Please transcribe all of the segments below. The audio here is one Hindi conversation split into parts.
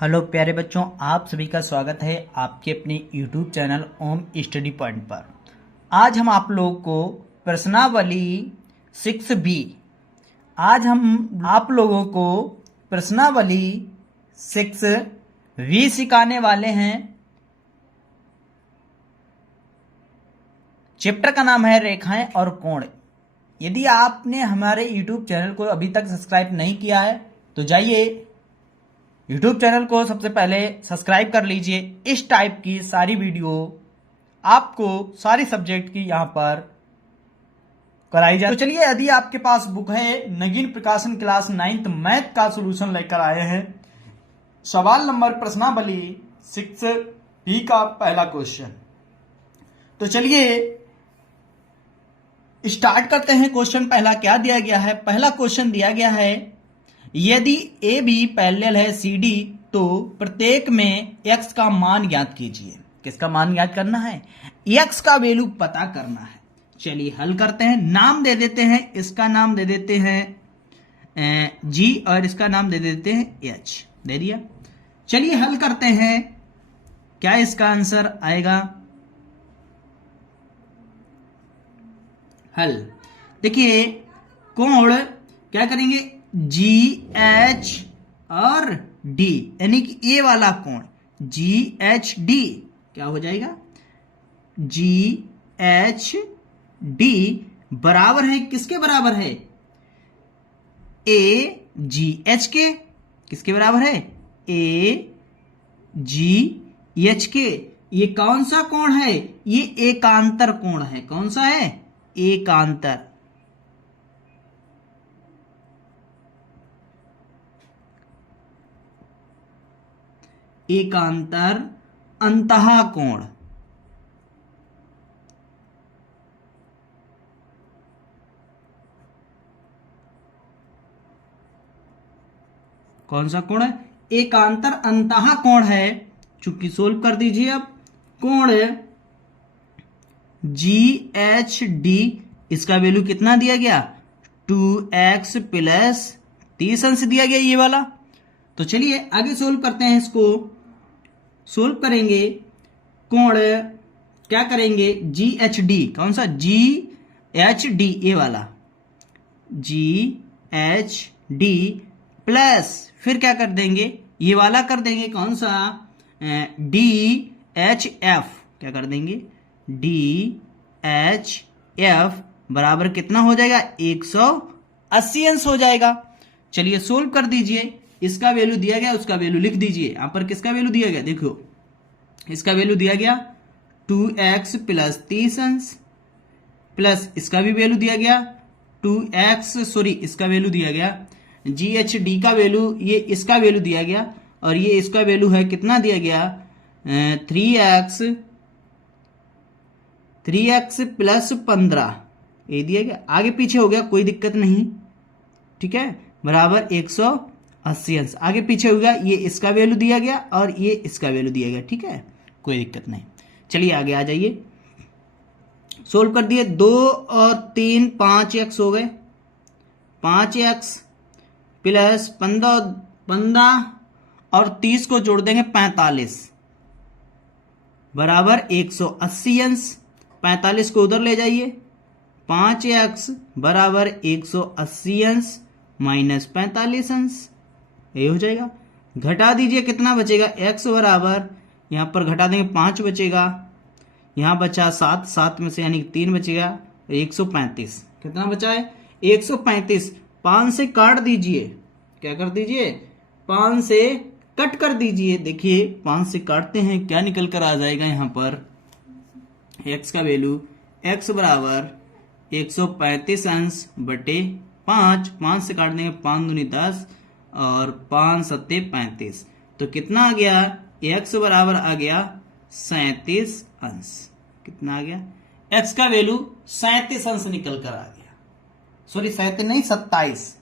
हेलो प्यारे बच्चों, आप सभी का स्वागत है आपके अपने YouTube चैनल ओम स्टडी पॉइंट पर। आज हम आप लोगों को प्रश्नावली 6B आज हम आप लोगों को प्रश्नावली 6B सिखाने वाले हैं। चैप्टर का नाम है रेखाएं और कोण। यदि आपने हमारे YouTube चैनल को अभी तक सब्सक्राइब नहीं किया है तो जाइए YouTube चैनल को सबसे पहले सब्सक्राइब कर लीजिए। इस टाइप की सारी वीडियो आपको सारी सब्जेक्ट की यहाँ पर कराई जाए। तो चलिए, यदि आपके पास बुक है, नगीन प्रकाशन क्लास 9th मैथ का सॉल्यूशन लेकर आए हैं। सवाल नंबर प्रश्नावली 6B का पहला क्वेश्चन। तो चलिए स्टार्ट करते हैं। क्वेश्चन पहला क्या दिया गया है? पहला क्वेश्चन दिया गया है, यदि ए बी पैरेलल है सी डी तो प्रत्येक में x का मान ज्ञात कीजिए। किसका मान ज्ञात करना है? x का वैल्यू पता करना है। चलिए हल करते हैं। नाम दे देते हैं, इसका नाम दे देते हैं g और इसका नाम दे देते हैं h। दे दिया। चलिए हल करते हैं। क्या इसका आंसर आएगा? हल देखिए, कोण क्या करेंगे? जी एच और डी, यानी कि ए वाला कोण जी एच डी क्या हो जाएगा? जी एच डी बराबर है, किसके बराबर है? ए जी एच के। किसके बराबर है? ए जी एच के। ये कौन सा कोण है? ये एकांतर कोण है। कौन सा है? एकांतर। एकांतर अंतः कोण। कौन सा कोण है? एकांतर अंतः कोण है। चूंकि सोल्व कर दीजिए अब। कोण जी एच डी, इसका वैल्यू कितना दिया गया? 2x प्लस 30 अंश दिया गया, ये वाला। तो चलिए आगे सोल्व करते हैं। इसको सोल्व करेंगे। कोण क्या करेंगे? जी एच डी। कौन सा? जी एच डी, ये वाला जी एच डी प्लस फिर क्या कर देंगे? ये वाला कर देंगे। कौन सा? D H F. क्या कर देंगे? डी एच एफ बराबर कितना हो जाएगा? 180 अंश हो जाएगा। चलिए सोल्व कर दीजिए। इसका वैल्यू दिया गया, उसका वैल्यू लिख दीजिए। यहां पर किसका वैल्यू दिया गया? देखो, इसका वैल्यू दिया गया 2x प्लस 30 अंश प्लस इसका भी वैल्यू दिया गया 2x, सॉरी इसका वैल्यू दिया गया जी एच डी का वैल्यू, ये इसका वैल्यू दिया गया और ये इसका वैल्यू है कितना दिया गया? 3x प्लस 15 ये दिया गया। आगे पीछे हो गया, कोई दिक्कत नहीं, ठीक है। बराबर 180 अंश। आगे पीछे हो गया, ये इसका वैल्यू दिया गया और ये इसका वैल्यू दिया गया, ठीक है, कोई दिक्कत नहीं। चलिए आगे आ जाइए। सोल्व कर दिए। 2 और 3 5x हो गए। 5x प्लस 15 और 30 को जोड़ देंगे 45 बराबर 180 अंश। 45 को उधर ले जाइए। 5x बराबर 180 अंश माइनस 45 अंश, ये हो जाएगा। घटा दीजिए, कितना बचेगा? x बराबर, यहां पर घटा देंगे 5 बचेगा, यहां बचा 7 में से यानी 3 बचेगा 135। कितना बचा है? 135। 5 से काट दीजिए। क्या कर दीजिए? 5 से कट कर दीजिए। देखिए 5 से काटते हैं, क्या निकल कर आ जाएगा? यहां पर x का वैल्यू, x बराबर 135 अंश बटे 5 से काट देंगे 5 दूनी 10 और 5 सत्ते 35। तो कितना आ गया? x बराबर आ गया 37 अंश। कितना आ गया? x का वैल्यू 37 अंश निकल कर आ गया। सॉरी 37 नहीं, 27।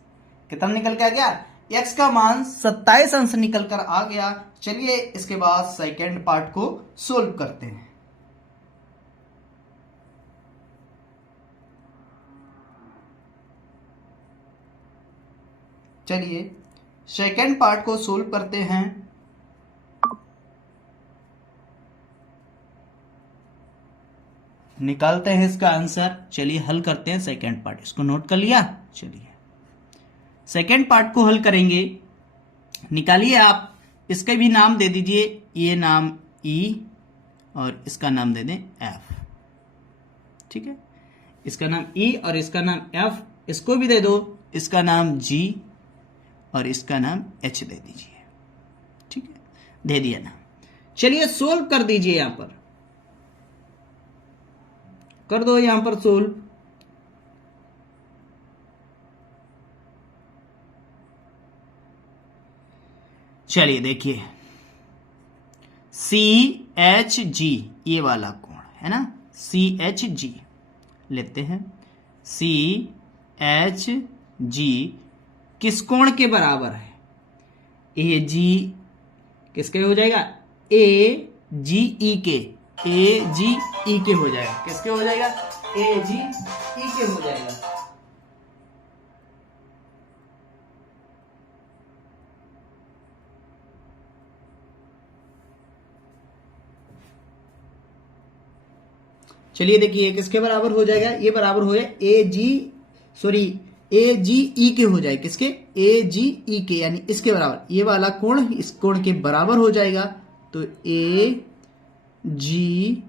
कितना निकल के आ गया? x का मान 27 अंश निकल कर आ गया। चलिए इसके बाद सेकेंड पार्ट को सोल्व करते हैं। चलिए सेकेंड पार्ट को सोल्व करते हैं। निकालते हैं इसका आंसर। चलिए हल करते हैं सेकेंड पार्ट। इसको नोट कर लिया। चलिए सेकेंड पार्ट को हल करेंगे। निकालिए आप। इसका भी नाम दे दीजिए। ये नाम ई और इसका नाम दे दें एफ। ठीक है, इसका नाम ई और इसका नाम एफ। इसको भी दे दो। इसका नाम जी और इसका नाम एच दे दीजिए। ठीक है, दे दिया ना। चलिए सोल्व कर दीजिए। यहां पर कर दो, यहां पर सोल्व। चलिए देखिए, सी एच जी ये वाला कोण है ना, सी एच जी लेते हैं। सी एच जी किस कोण के बराबर है? ए जी किसके हो जाएगा? ए जी ई के। ए जी ई के हो जाएगा। किसके हो जाएगा? ए जी ई के हो जाएगा। चलिए देखिए किसके बराबर हो जाएगा? ये बराबर हो जाए ए जी ई के हो जाए। किसके? ए जी ई के, यानी इसके बराबर। ये वाला कोण इस कोण के बराबर हो जाएगा। तो ए जी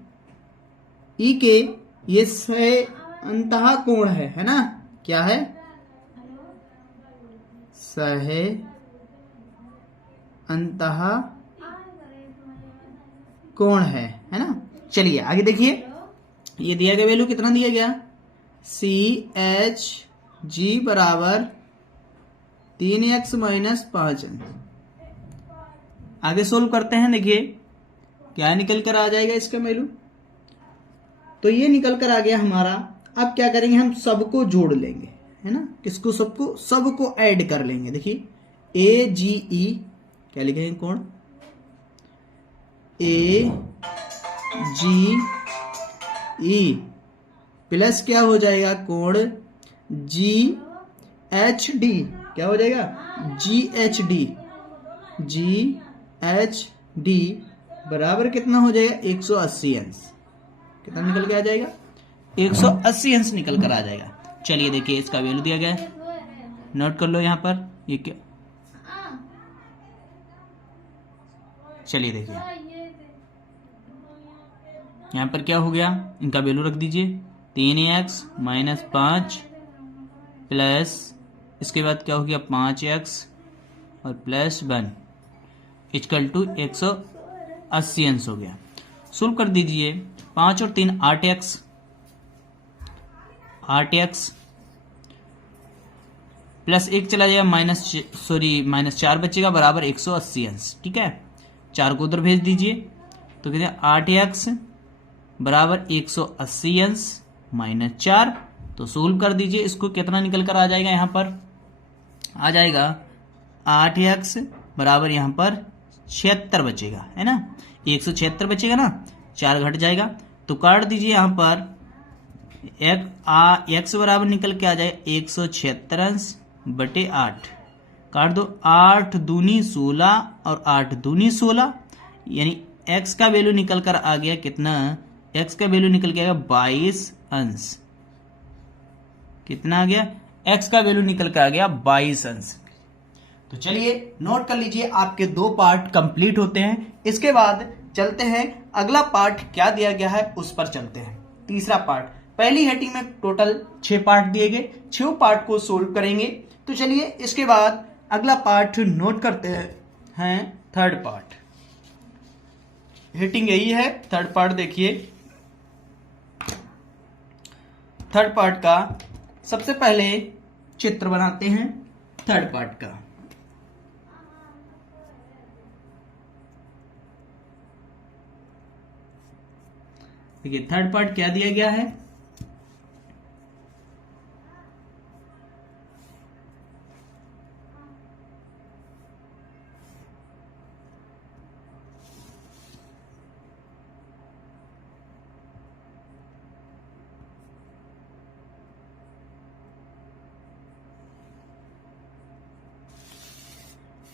ई के ये सह अंतः कोण है ना? क्या है? सह अंतः कोण है ना? चलिए आगे देखिए, ये दिया गया वैल्यू कितना दिया गया? सी एच जी बराबर 3x माइनस 5। आगे सोल्व करते हैं। देखिए क्या निकल कर आ जाएगा इसका वैल्यू। तो ये निकल कर आ गया हमारा। अब क्या करेंगे? हम सबको जोड़ लेंगे, है ना? किसको? सबको ऐड कर लेंगे। देखिए ए जी ई क्या लिखेंगे? कोण ए जी ई प्लस क्या हो जाएगा? कोण जी एच डी। क्या हो जाएगा? जी एच डी। जी एच डी बराबर कितना हो जाएगा? 180 अंश। कितना निकल के आ जाएगा? 180 अंश निकल कर आ जाएगा। चलिए देखिए इसका वैल्यू दिया गया है, नोट कर लो यहां पर। ये क्या? चलिए देखिए यहां पर क्या हो गया? इनका वैल्यू रख दीजिए। 3x माइनस 5 प्लस इसके बाद क्या हो गया? 5x और प्लस 1 इक्वल टू 180 अंश हो गया। सोल्व कर दीजिए। 5 और 3 8x प्लस 1 चला जाएगा माइनस 4 बचेगा बराबर 180 अंश। ठीक है, 4 को उधर भेज दीजिए। तो कहते हैं 8x बराबर 180 अंश माइनस 4। तो सोल्व कर दीजिए। इसको कितना निकल कर आ जाएगा? यहां पर आ जाएगा 8x बराबर यहां पर 76 बचेगा, है ना? 176 बचेगा ना, 4 घट जाएगा तो काट दीजिए। यहां पर x बराबर निकल के आ जाए 176 अंश बटे 8। काट दो। 8 दूनी 16 और 8 दूनी 16, यानी x का वैल्यू निकल कर आ गया कितना? x का वैल्यू निकल के आएगा 22 अंश। कितना आ गया? x का वैल्यू निकल कर आ गया 22 अंश। तो चलिए नोट कर लीजिए, आपके 2 पार्ट कंप्लीट होते हैं। इसके बाद चलते हैं अगला पार्ट क्या दिया गया है उस पर चलते हैं। तीसरा पार्ट, पहली हेडिंग में टोटल 6 पार्ट दिए गए, 6 पार्ट को सोल्व करेंगे। तो चलिए इसके बाद अगला पार्ट नोट करते हैं थर्ड पार्ट। हेडिंग यही है थर्ड पार्ट। देखिए थर्ड पार्ट का सबसे पहले चित्र बनाते हैं थर्ड पार्ट का। देखिए थर्ड पार्ट क्या दिया गया है?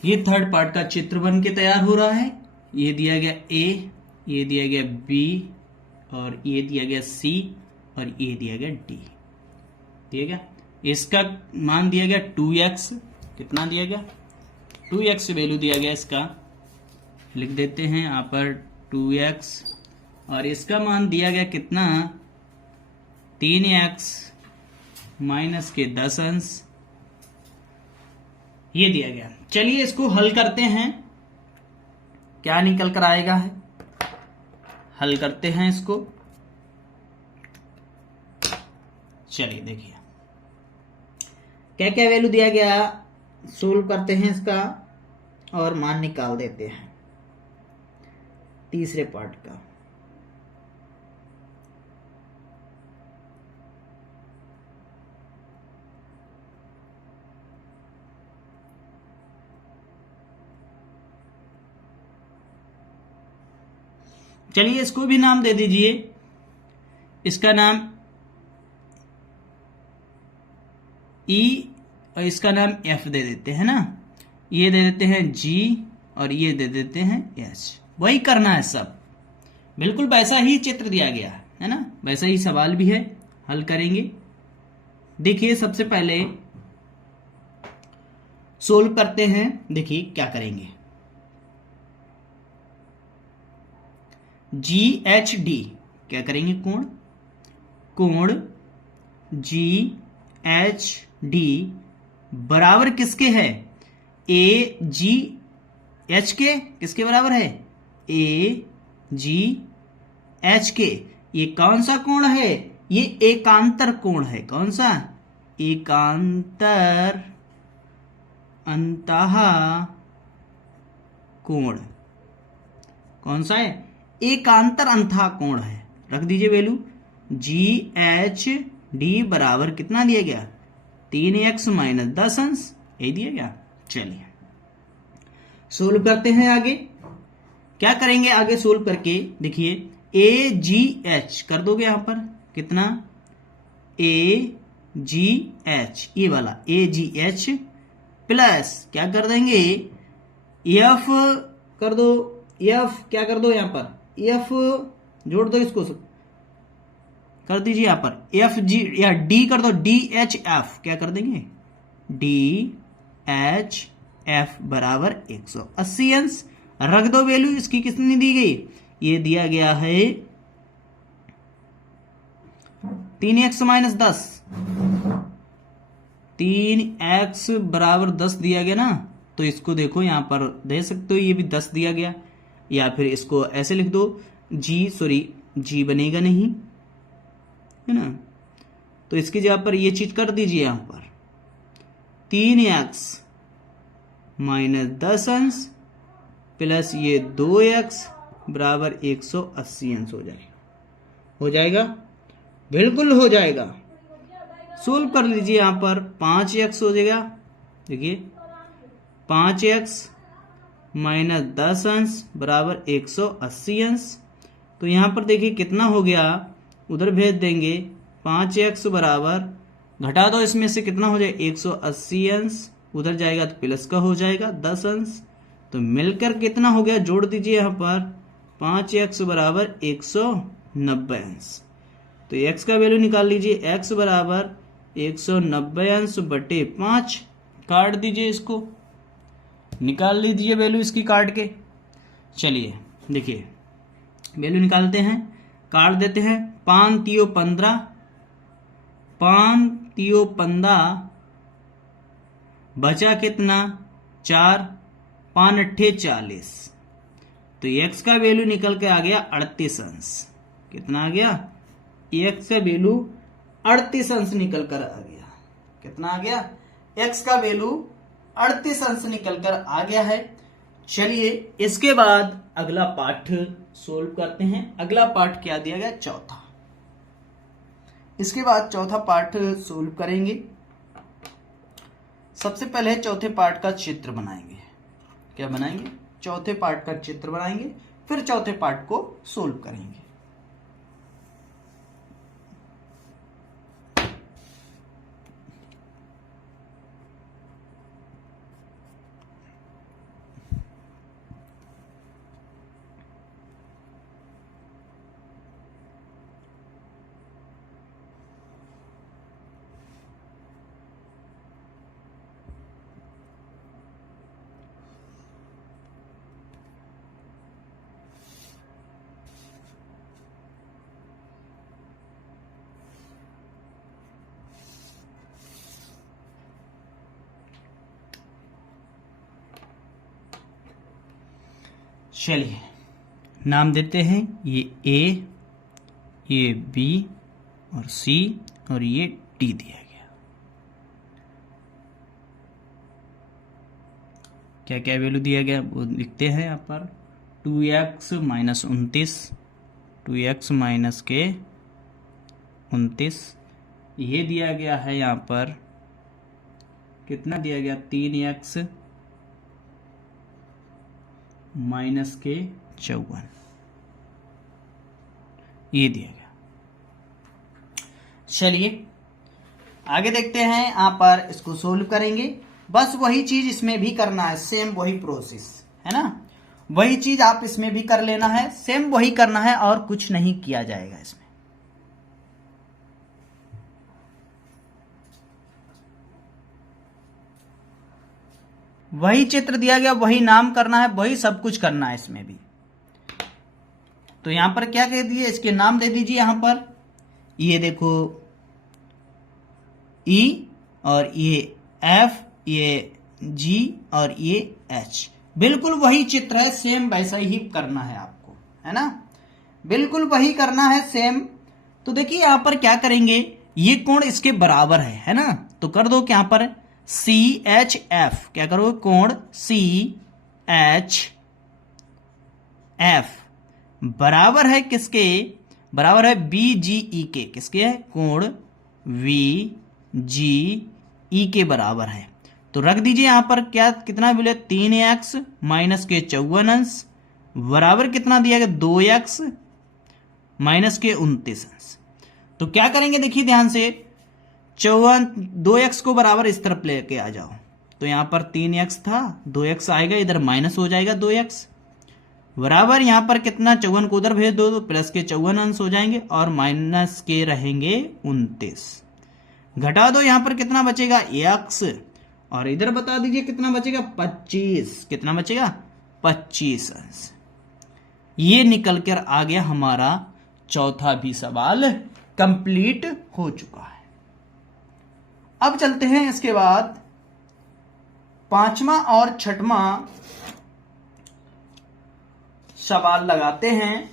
ये थर्ड पार्ट का चित्र बन के तैयार हो रहा है। ये दिया गया ए, ये दिया गया बी और ये दिया गया C और ये दिया गया D, दिया गया। इसका मान दिया गया 2x, कितना दिया गया 2x वैल्यू दिया गया इसका, लिख देते हैं यहाँ पर 2x, और इसका मान दिया गया कितना 3x माइनस के 10 अंश, ये दिया गया। चलिए इसको हल करते हैं, क्या निकल कर आएगा है, हल करते हैं इसको। चलिए देखिए क्या क्या वैल्यू दिया गया, सोल्व करते हैं इसका और मान निकाल देते हैं तीसरे पार्ट का। चलिए इसको भी नाम दे दीजिए, इसका नाम E और इसका नाम F दे देते हैं ना, ये दे देते हैं G और ये दे देते हैं H। वही करना है सब, बिल्कुल वैसा ही चित्र दिया गया है ना, वैसा ही सवाल भी है, हल करेंगे। देखिए सबसे पहले सोल्व करते हैं, देखिए क्या करेंगे। GHD क्या करेंगे, कोण GHD बराबर किसके है, AGH के, किसके बराबर है AGH के। ये कौन सा कोण है, ये एकांतर कोण है, कौन सा एकांतर अंतः कोण, कौन सा है एकांतर अंतः कोण है। रख दीजिए वैल्यू GHD बराबर कितना दिया गया 3x माइनस 10 अंश, यही दिया गया। चलिए सोल्व करते हैं आगे, क्या करेंगे आगे सोल्व करके, देखिए AGH कर दोगे यहां पर कितना AGH, ये वाला AGH प्लस क्या कर देंगे F कर दो, F क्या कर दो यहां पर F जोड़ दो, इसको कर दीजिए यहां पर FG या D कर दो DHF, क्या कर देंगे DHF बराबर 180 अंश। रख दो वैल्यू, इसकी कितनी दी गई, ये दिया गया है 3x माइनस 10, 3x बराबर 10 दिया गया ना, तो इसको देखो यहां पर दे सकते हो, ये भी 10 दिया गया, या फिर इसको ऐसे लिख दो G बनेगा नहीं है ना, तो इसकी जगह पर ये चीज कर दीजिए यहां पर 3x माइनस 10 अंश प्लस ये 2x बराबर 180 अंश हो जाएगा, बिल्कुल हो जाएगा। सोल्व कर लीजिए, यहां पर 5x हो जाएगा, देखिए 5x माइनस 10 अंश बराबर 180 अंश, तो यहां पर देखिए कितना हो गया, उधर भेज देंगे 5x बराबर, घटा दो इसमें से कितना हो जाएगा 180 अंश, उधर जाएगा तो प्लस का हो जाएगा 10 अंश, तो मिलकर कितना हो गया, जोड़ दीजिए यहां पर 5x बराबर 190 अंश, तो x का वैल्यू निकाल लीजिए, x बराबर 190 अंश बटे 5, काट दीजिए इसको, निकाल लीजिए वैल्यू इसकी काट के। चलिए देखिए वैल्यू निकालते हैं, काट देते हैं, 5 तियो 15, 5 तियो 15 बचा कितना 4, 5 अट्ठे 40, तो x का वैल्यू निकल के आ गया 38 अंश, कितना आ गया x का वैल्यू 38 अंश निकल कर आ गया, कितना आ गया x का वैल्यू 38 अंश निकल कर आ गया है। चलिए इसके बाद अगला पाठ सोल्व करते हैं, अगला पाठ क्या दिया गया चौथा, इसके बाद चौथा पाठ सोल्व करेंगे। सबसे पहले चौथे पार्ट का चित्र बनाएंगे, क्या बनाएंगे चौथे पार्ट का चित्र बनाएंगे, फिर चौथे पार्ट को सोल्व करेंगे। चलिए नाम देते हैं, ये ए, ये बी और सी और ये डी दिया गया। क्या क्या वैल्यू दिया गया वो लिखते हैं यहाँ पर। 2x माइनस 29, 2x माइनस के 29, ये दिया गया है यहाँ पर, कितना दिया गया, 3x माइनस के 54, ये दिया गया। चलिए आगे देखते हैं, यहाँ पर इसको सोल्व करेंगे। बस वही चीज इसमें भी करना है, सेम वही प्रोसेस है ना, वही चीज आप इसमें भी कर लेना है, सेम वही करना है और कुछ नहीं किया जाएगा इसमें। वही चित्र दिया गया, वही नाम करना है, वही सब कुछ करना है इसमें भी। तो यहां पर क्या कह दिए, इसके नाम दे दीजिए। यहां पर ये देखो E और ये F, ये G और ये H, बिल्कुल वही चित्र है, सेम वैसा ही करना है आपको, है ना, बिल्कुल वही करना है सेम। तो देखिए यहां पर क्या करेंगे, ये कोण इसके बराबर है ना, तो कर दो कि यहां पर CHF, क्या करो, कोण CHF बराबर है किसके, बराबर है BGE के, किसके है, कोण VGE के बराबर है। तो रख दीजिए यहां पर, क्या कितना बोले, 3x माइनस के 54 अंश बराबर कितना दिया गया, 2x माइनस के 29 अंश। तो क्या करेंगे देखिए ध्यान से, 2x को बराबर इस तरफ लेके आ जाओ, तो यहां पर 3x था, 2x आएगा, इधर माइनस हो जाएगा 2x बराबर, यहां पर कितना, 54 को उधर भेज दो तो प्लस के 54 अंश हो जाएंगे और माइनस के रहेंगे 29। घटा दो, यहां पर कितना बचेगा, x, और इधर बता दीजिए कितना बचेगा, 25, कितना बचेगा, 25 अंश। ये निकल कर आ गया हमारा चौथा भी सवाल कंप्लीट हो चुका है। अब चलते हैं इसके बाद पांचवा और छठवां सवाल लगाते हैं।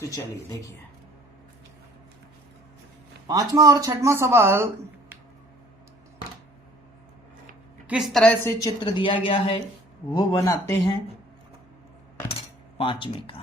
तो चलिए देखिए, पांचवा और छठवां सवाल किस तरह से चित्र दिया गया है वो बनाते हैं पांचवें का।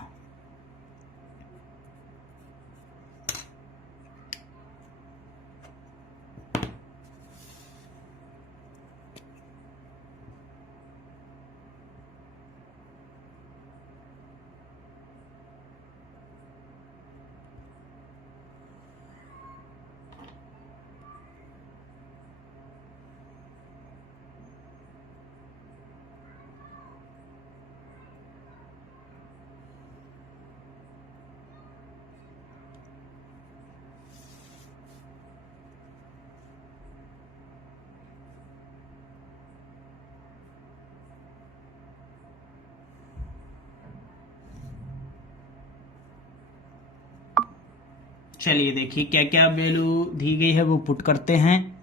चलिए देखिए क्या क्या वैल्यू दी गई है वो पुट करते हैं।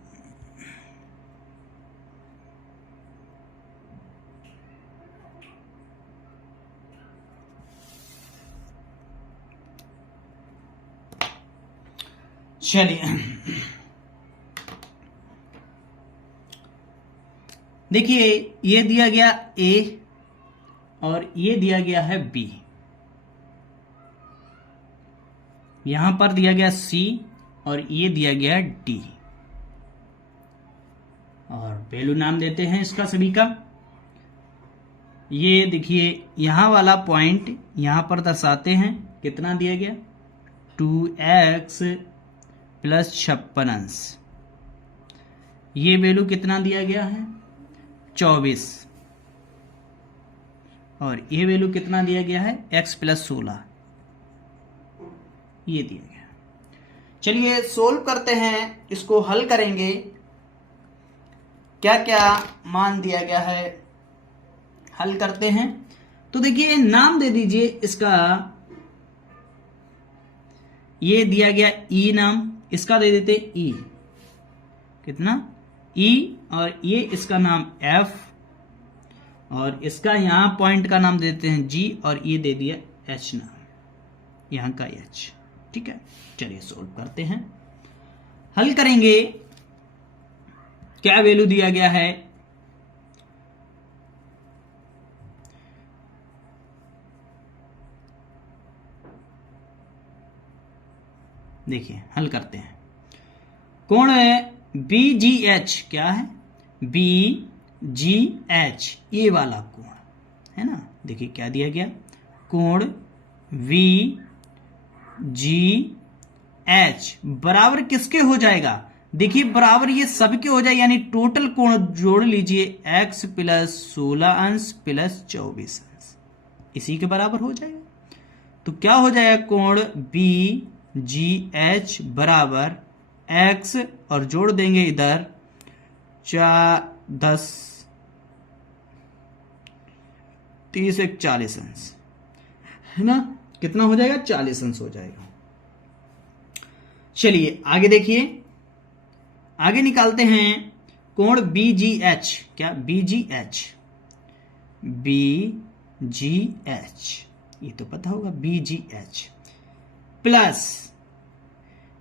चलिए देखिए, ये दिया गया A और ये दिया गया है B, यहां पर दिया गया C और ये दिया गया D, और वैल्यू नाम देते हैं इसका सभी का। ये देखिए यहां वाला पॉइंट यहां पर दर्शाते हैं, कितना दिया गया, 2x प्लस 56 अंश, ये वैल्यू कितना दिया गया है, 24, और ये वैल्यू कितना दिया गया है, x प्लस 16, ये दिया गया। चलिए सोल्व करते हैं, इसको हल करेंगे, क्या क्या मान दिया गया है हल करते हैं। तो देखिए नाम दे दीजिए इसका, ये दिया गया E नाम, इसका दे देते E, कितना E, और ये इसका नाम F, और इसका यहाँ पॉइंट का नाम देते हैं G और ये दे दिया H नाम, यहाँ का H। ठीक है, चलिए सोल्व करते हैं। हल करेंगे, क्या वैल्यू दिया गया है, देखिए हल करते हैं। कोण BGH क्या है, BGH ये वाला कोण है ना। देखिए क्या दिया गया, कोण VGH बराबर किसके हो जाएगा, देखिए बराबर ये सबके हो जाए, यानी टोटल कोण जोड़ लीजिए x प्लस 16 अंश प्लस 24 अंश, इसी के बराबर हो जाएगा। तो क्या हो जाएगा, कोण BGH बराबर x और जोड़ देंगे इधर 10 30 एक 40 अंश है ना, कितना हो जाएगा, 40 अंश हो जाएगा। चलिए आगे देखिए, आगे निकालते हैं कोण BGH, क्या BGH ये तो पता होगा, BGH प्लस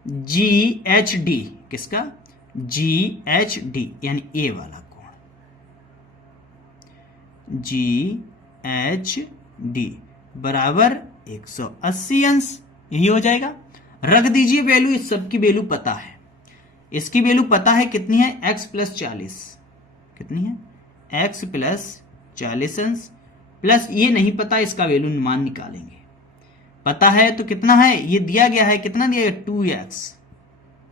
GHD, किसका, GHD यानी ए वाला कोण, GHD बराबर 180 अंश, यही हो जाएगा। रख दीजिए वैल्यू, इस सब की वैल्यू पता है, इसकी वैल्यू पता है कितनी है, x प्लस 40, कितनी है, x प्लस 40 अंश, प्लस ये नहीं पता, इसका वैल्यू मान निकालेंगे। पता है तो कितना है, ये दिया गया है, कितना दिया गया, 2x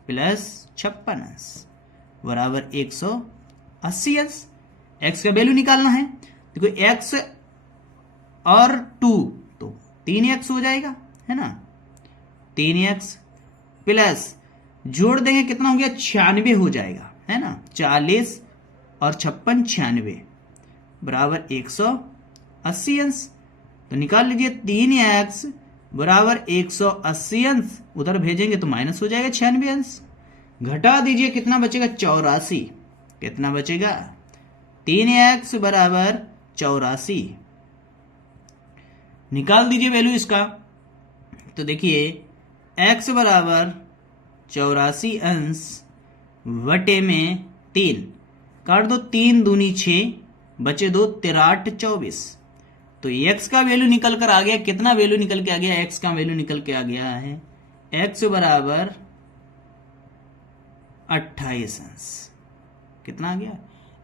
प्लस 56 अंश बराबर 180 अंश। x का वैल्यू निकालना है, देखो x और 2 तो 3x हो जाएगा, है ना, 3x प्लस जोड़ देंगे कितना हो गया, 96 हो जाएगा, है ना, 40 और 56 96 बराबर 180 अंश। तो निकाल लीजिए 3x बराबर 180 अंश, उधर भेजेंगे तो माइनस हो जाएगा 96 अंश, घटा दीजिए कितना बचेगा, 84, कितना बचेगा, 3x बराबर 84, निकाल दीजिए वैल्यू इसका। तो देखिए x बराबर 84 अंश वटे में 3 काट दो, 3 दूनी 6 बचे 2 3 24, तो x का वैल्यू निकल कर आ गया, कितना वैल्यू निकल के आ गया, x का वैल्यू निकल के आ गया है x बराबर 28 अंश, कितना आ गया,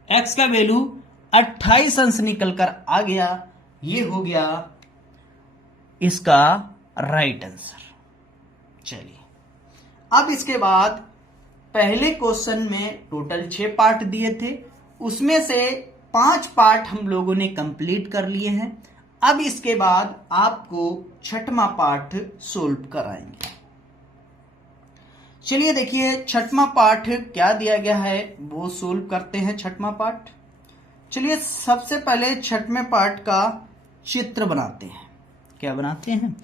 x का वैल्यू 28 अंश निकल कर आ गया। ये हो गया इसका राइट आंसर। चलिए अब इसके बाद पहले क्वेश्चन में टोटल 6 पार्ट दिए थे, उसमें से 5 पार्ट हम लोगों ने कंप्लीट कर लिए हैं। अब इसके बाद आपको 6वां पार्ट सोल्व कराएंगे। चलिए देखिए 6वां पार्ट क्या दिया गया है वो सोल्व करते हैं। 6वां पार्ट, चलिए सबसे पहले 6वें पार्ट का चित्र बनाते हैं। क्या बनाते हैं?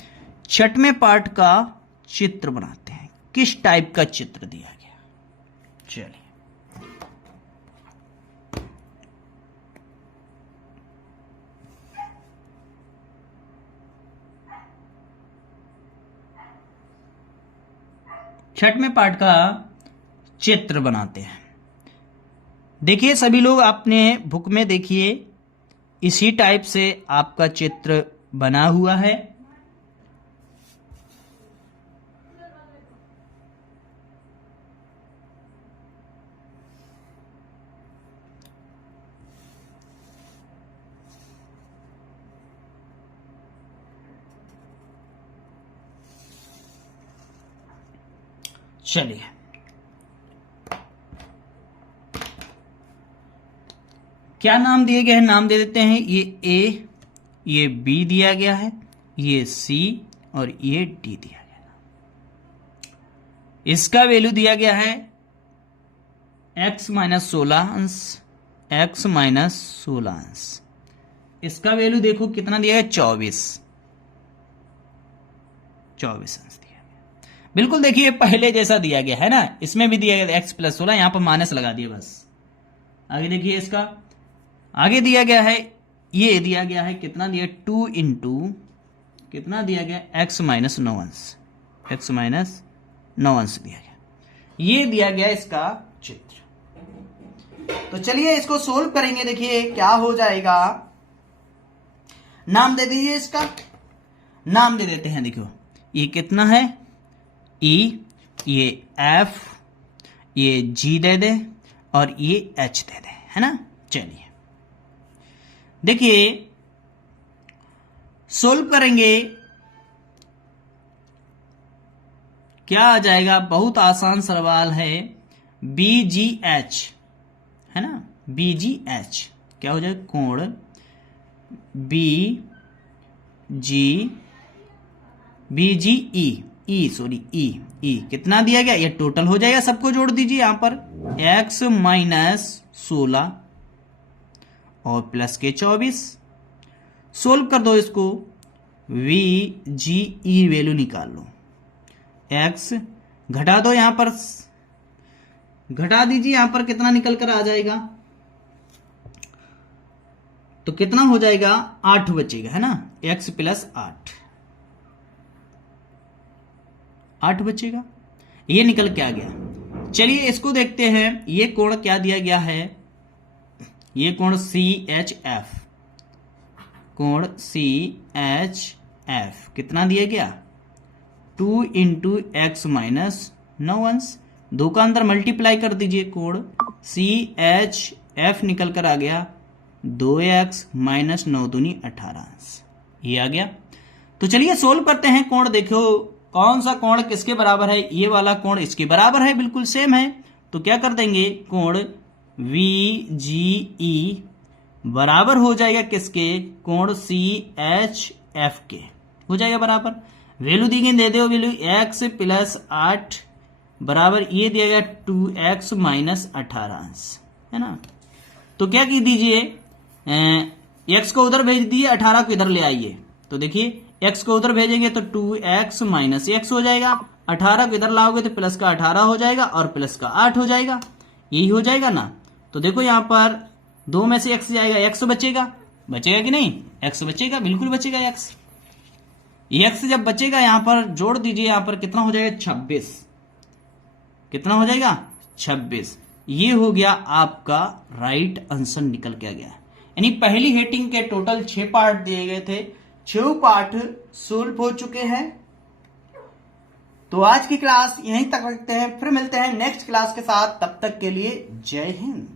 6वें पार्ट का चित्र बनाते हैं। किस टाइप का चित्र दिया गया, चलिए छठवें पार्ट का चित्र बनाते हैं। देखिए सभी लोग अपने बुक में देखिए, इसी टाइप से आपका चित्र बना हुआ है। चलिए क्या नाम दिए गए हैं, नाम दे देते हैं। ये ए, ये बी दिया गया है, ये सी और ये डी दिया गया है। इसका वैल्यू दिया गया है x माइनस 16 अंश, x माइनस 16 अंश। इसका वैल्यू देखो कितना दिया है, 24 अंश दिया गया। बिल्कुल देखिए पहले जैसा दिया गया है ना, इसमें भी दिया गया x प्लस 16, यहां पर माइनस लगा दिया बस। आगे देखिए इसका, आगे दिया गया है ये दिया गया है, कितना दिया, 2 इंटू कितना दिया गया, x माइनस 9 अंश, x माइनस 9 अंश दिया गया। ये दिया गया इसका चित्र। तो चलिए इसको सोल्व करेंगे। देखिए क्या हो जाएगा, नाम दे दीजिए, इसका नाम दे देते हैं। देखो ये कितना है, E, ये F, ये G दे दे और ये H दे दे, है ना। चलिए देखिए सोल्व करेंगे, क्या आ जाएगा, बहुत आसान सवाल है। BGH है ना, BGH क्या हो जाएगा, कोण E कितना दिया गया, ये टोटल हो जाएगा, सबको जोड़ दीजिए यहां पर, x माइनस 16 और प्लस के 24। सोल्व कर दो इसको, VGE वैल्यू निकाल लो, x घटा दो, यहां पर घटा दीजिए, यहां पर कितना निकल कर आ जाएगा, तो कितना हो जाएगा, 8 बचेगा, है ना, x प्लस 8 बचेगा, ये निकल के आ गया। चलिए इसको देखते हैं, ये कोण क्या दिया गया है, ये कोण CHF, कोण CHF कितना दिया गया, 2 इंटू x माइनस 9 अंश, 2 का अंदर मल्टीप्लाई कर दीजिए, कोण CHF निकल कर आ गया 2x माइनस 9 दूनी 18 अंश, ये आ गया। तो चलिए सोल्व करते हैं। कोण देखो कौन सा कोण किसके बराबर है, ये वाला कोण इसके बराबर है, बिल्कुल सेम है। तो क्या कर देंगे, कोण VGE बराबर हो जाएगा किसके, कोण CHF के हो जाएगा बराबर। वैल्यू दी गई, दे दो वैल्यू, x प्लस 8 बराबर ये दिया गया 2x माइनस 18 अंश, है ना। तो क्या की दीजिए, x को उधर भेज दिए, 18 को इधर ले आइए। तो देखिए x को उधर भेजेंगे तो 2x माइनस x हो जाएगा, 18 को इधर लाओगे तो प्लस का 18 हो जाएगा और प्लस का 8 हो जाएगा, यही हो जाएगा ना। तो देखो यहां पर 2 में से x जाएगा, x बचेगा, बचेगा कि नहीं, x बचेगा, बिल्कुल बचेगा x। x जब बचेगा यहां पर जोड़ दीजिए, यहां पर कितना हो जाएगा, 26, कितना हो जाएगा, 26। ये हो गया आपका राइट आंसर निकल के आ गया। यानी पहली हेटिंग के टोटल 6 पार्ट दिए गए थे, 6 पार्ट सोल्व हो चुके हैं। तो आज की क्लास यहीं तक रखते हैं, फिर मिलते हैं नेक्स्ट क्लास के साथ, तब तक के लिए जय हिंद।